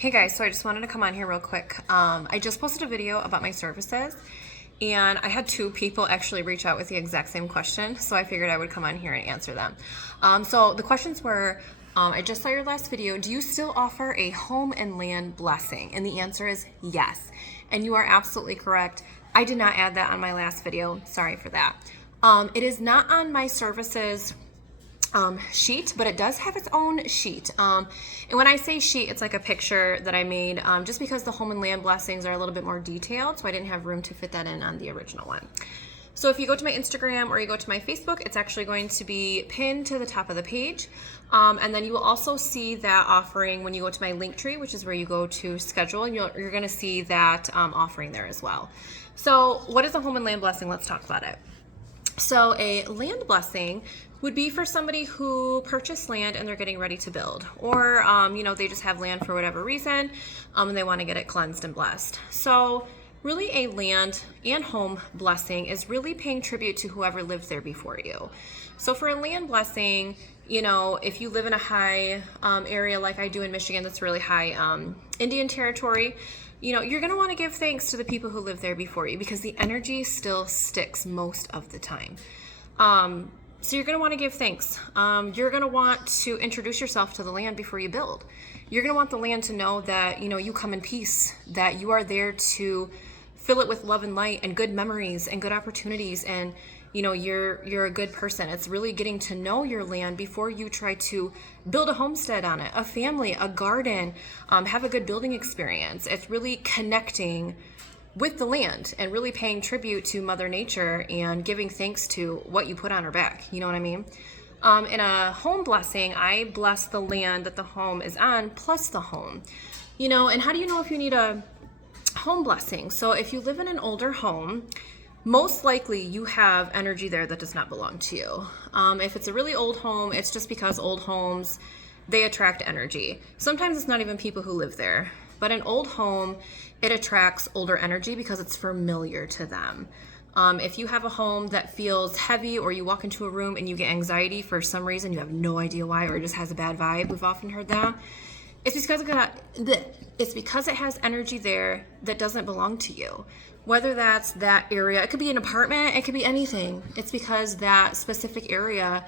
Hey guys, so I just wanted to come on here real quick. I just posted a video about my services and I had two people actually reach out with the exact same question, so I figured I would come on here and answer them. So the questions were, I just saw your last video, do you still offer a home and land blessing? And the answer is yes. And you are absolutely correct. I did not add that on my last video, sorry for that. It is not on my services sheet, but it does have its own sheet. And when I say sheet, it's like a picture that I made just because the home and land blessings are a little bit more detailed, so I didn't have room to fit that in on the original one. So if you go to my Instagram or you go to my Facebook, it's actually going to be pinned to the top of the page. And then you will also see that offering when you go to my Linktree, which is where you go to schedule, and you're going to see that offering there as well. So what is a home and land blessing? Let's talk about it. So a land blessing would be for somebody who purchased land and they're getting ready to build, or they just have land for whatever reason and they want to get it cleansed and blessed. So really a land and home blessing is really paying tribute to whoever lived there before you. So for a land blessing, if you live in a high area like I do in Michigan, that's really high Indian territory, you're going to want to give thanks to the people who lived there before you because the energy still sticks most of the time. So you're going to want to give thanks. You're going to want to introduce yourself to the land before you build. You're going to want the land to know that, you come in peace, that you are there to fill it with love and light and good memories and good opportunities. And, you're a good person. It's really getting to know your land before you try to build a homestead on it, a family, a garden, have a good building experience. It's really connecting with the land and really paying tribute to Mother Nature and giving thanks to what you put on her back. You know what I mean? In a home blessing, I bless the land that the home is on plus the home. And how do you know if you need a home blessing? So if you live in an older home, most likely you have energy there that does not belong to you. If it's a really old home, it's just because old homes, they attract energy. Sometimes it's not even people who live there. But an old home, it attracts older energy because it's familiar to them. If you have a home that feels heavy or you walk into a room and you get anxiety for some reason, you have no idea why, or it just has a bad vibe, we've often heard that. It's because it has energy there that doesn't belong to you. Whether that's that area, it could be an apartment, it could be anything. It's because that specific area,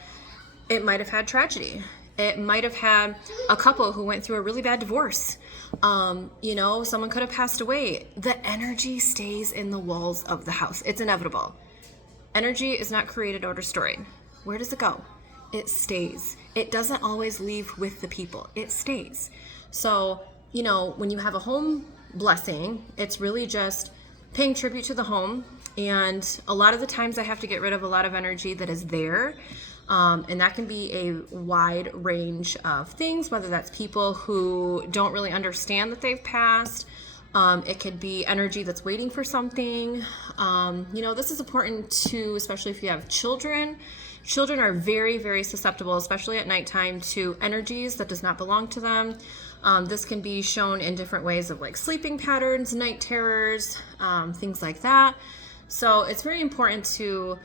it might have had tragedy. It might have had a couple who went through a really bad divorce. Someone could have passed away. The energy stays in the walls of the house. It's inevitable. Energy is not created or destroyed. Where does it go? It stays. It doesn't always leave with the people. It stays. So, when you have a home blessing, it's really just paying tribute to the home. And a lot of the times I have to get rid of a lot of energy that is there. And that can be a wide range of things, whether that's people who don't really understand that they've passed. It could be energy that's waiting for something. This is important too, especially if you have children. Children are very, very susceptible, especially at nighttime, to energies that does not belong to them. This can be shown in different ways of like sleeping patterns, night terrors, things like that. So it's very important to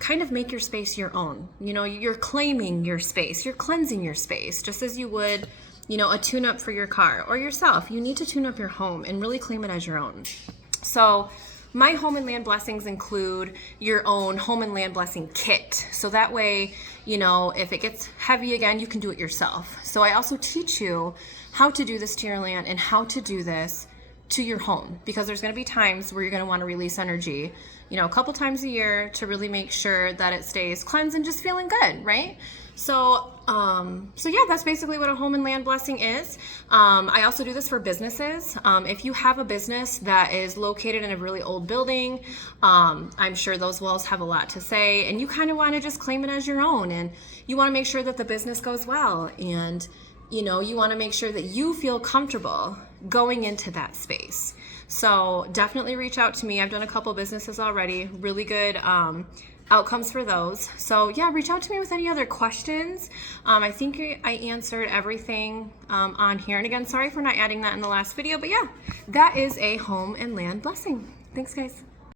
kind of make your space your own. You're claiming your space, you're cleansing your space, just as you would, a tune-up for your car or yourself. You need to tune up your home and really claim it as your own. So my home and land blessings include your own home and land blessing kit. So that way, if it gets heavy again, you can do it yourself. So I also teach you how to do this to your land and how to do this to your home, because there's going to be times where you're going to want to release energy, a couple times a year to really make sure that it stays cleansed and just feeling good, right? So yeah, that's basically what a home and land blessing is. I also do this for businesses. If you have a business that is located in a really old building, I'm sure those walls have a lot to say, and you kind of want to just claim it as your own, and you want to make sure that the business goes well, and you want to make sure that you feel comfortable going into that space. So definitely reach out to me. I've done a couple businesses already, really good outcomes for those. So yeah, reach out to me with any other questions. I think I answered everything on here. And again, sorry for not adding that in the last video, but yeah, that is a home and land blessing. Thanks guys.